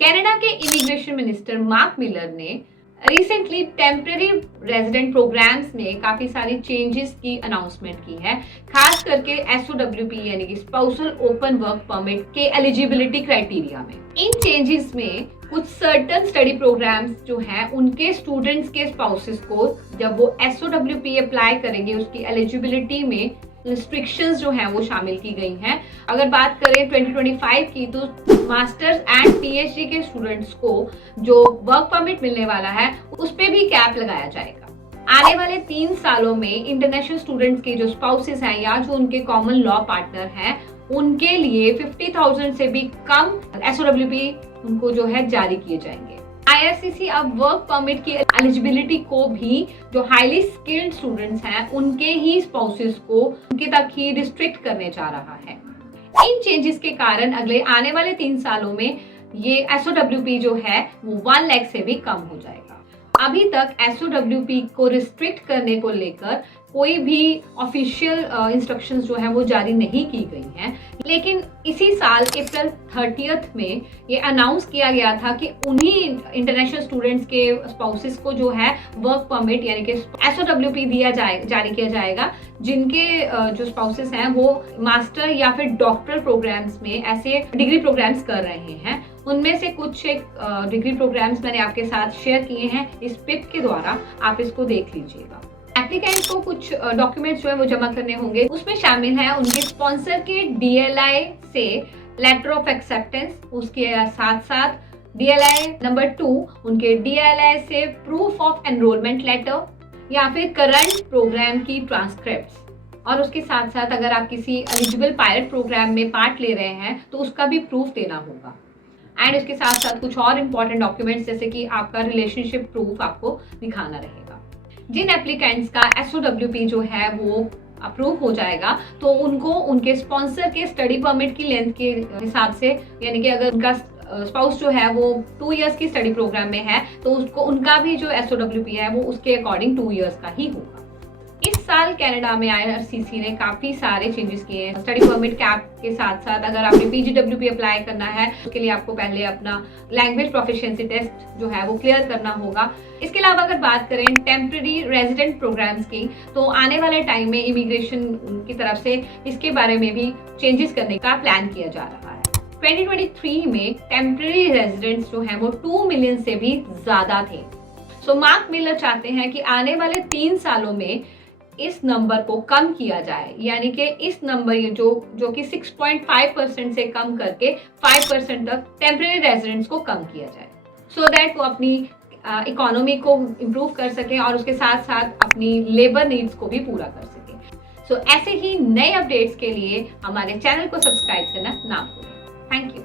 Canada के immigration minister mark Miller ने recently temporary resident programmes में काफी सारी चेंजेस की अनाउंसमेंट की है, खास करके SOWP यानी कि स्पाउसल ओपन वर्क परमिट के एलिजिबिलिटी क्राइटेरिया में। इन चेंजेस में कुछ सर्टन स्टडी प्रोग्राम्स जो हैं उनके स्टूडेंट्स के स्पाउसेस को जब वो SOWP अप्लाई करेंगे उसकी एलिजिबिलिटी में रिस्ट्रिक्शंस जो हैं वो शामिल की गई हैं। अगर बात करें 2025 की तो मास्टर्स एंड PhD के स्टूडेंट्स को जो वर्क परमिट मिलने वाला है उस पे भी कैप लगाया जाएगा। आने वाले 3 सालों में इंटरनेशनल स्टूडेंट्स के जो स्पाउसेस हैं या जो उनके कॉमन लॉ पार्टनर हैं उनके लिए 50,000 से भी कम SOWP उनको जो है जारी किए जाएंगे। IRCC अब वर्क परमिट की एलिजिबिलिटी को भी जो हाईली स्किल्ड स्टूडेंट्स हैं उनके ही स्पाउसेस को उनके तक ही रिस्ट्रिक्ट करने जा रहा है। इन चेंजेस के कारण अगले आने वाले 3 सालों में ये SOWP जो है वो 1 लाख से भी कम हो जाएगा। अभी तक SOWP को रिस्ट्रिक्ट करने को लेकर कोई भी ऑफिशियल इंस्ट्रक्शंस जो है वो जारी नहीं की गई हैं, लेकिन इसी साल अप्रैल 30 में ये अनाउंस किया गया था कि उन्हीं इंटरनेशनल स्टूडेंट्स के स्पाउसेस को जो है वर्क परमिट यानी कि SOWP जारी किया जाएगा, जिनके जो स्पाउसेस हैं वो मास्टर या फिर डॉक्टरल प्रोग्राम्स में ऐसे डिग्री प्रोग्राम्स कर रहे हैं। उनमें से कुछ एक डिग्री प्रोग्राम्स मैंने आपके साथ शेयर किए हैं इस पिप के द्वारा, आप इसको देख लीजिएगा। एप्लीकेंट को कुछ डॉक्यूमेंट्स जो है वो जमा करने होंगे, उसमें शामिल है उनके स्पॉन्सर के DLI से लेटर ऑफ एक्सेप्टेंस, उसके साथ साथ DLI नंबर 2 उनके DLI से प्रूफ ऑफ एनरोलमेंट लेटर या फिर करंट प्रोग्राम की ट्रांसक्रिप्ट्स, और उसके साथ साथ अगर आप किसी एलिजिबल पायलट प्रोग्राम में पार्ट ले रहे हैं तो उसका भी प्रूफ देना होगा। एंड इसके साथ साथ कुछ और इम्पोर्टेंट डॉक्यूमेंट्स जैसे कि आपका रिलेशनशिप प्रूफ आपको दिखाना रहेगा। जिन एप्लीकेंट्स का SOWP जो है वो अप्रूव हो जाएगा तो उनको उनके स्पॉन्सर के स्टडी परमिट की लेंथ के हिसाब से, यानी कि अगर उनका स्पाउस जो है वो 2 इयर्स की स्टडी प्रोग्राम में है तो उसको उनका भी जो SOWP है वो उसके अकॉर्डिंग 2 इयर्स का ही होगा। इस साल कनाडा में IRCC ने काफी सारे चेंजेस किए हैं स्टडी परमिट कैप के साथ साथ। अगर आपने PGWP अप्लाई करना है उसके लिए आपको पहले अपना लैंग्वेज प्रोफिशिएंसी टेस्ट जो है वो क्लियर करना होगा। इसके अलावा अगर बात करें टेम्पररी रेजिडेंट प्रोग्राम्स की तो आने वाले टाइम में इमिग्रेशन की तरफ से इसके बारे में भी चेंजेस करने का प्लान किया जा रहा है। 2023 में टेम्पररी रेजिडेंट्स जो है वो 2 मिलियन से भी ज्यादा थे। सो मार्क मिलर चाहते हैं कि आने वाले 3 सालों में इस नंबर को कम किया जाए, यानी कि इस नंबर जो कि 6.5% से कम करके 5% तक टेम्पररी रेजिडेंट्स को कम किया जाए, सो दैट वो अपनी इकोनॉमी को इम्प्रूव कर सकें और उसके साथ साथ अपनी लेबर नीड्स को भी पूरा कर सकें। सो ऐसे ही नए अपडेट्स के लिए हमारे चैनल को सब्सक्राइब करना ना भूलें। Thank you.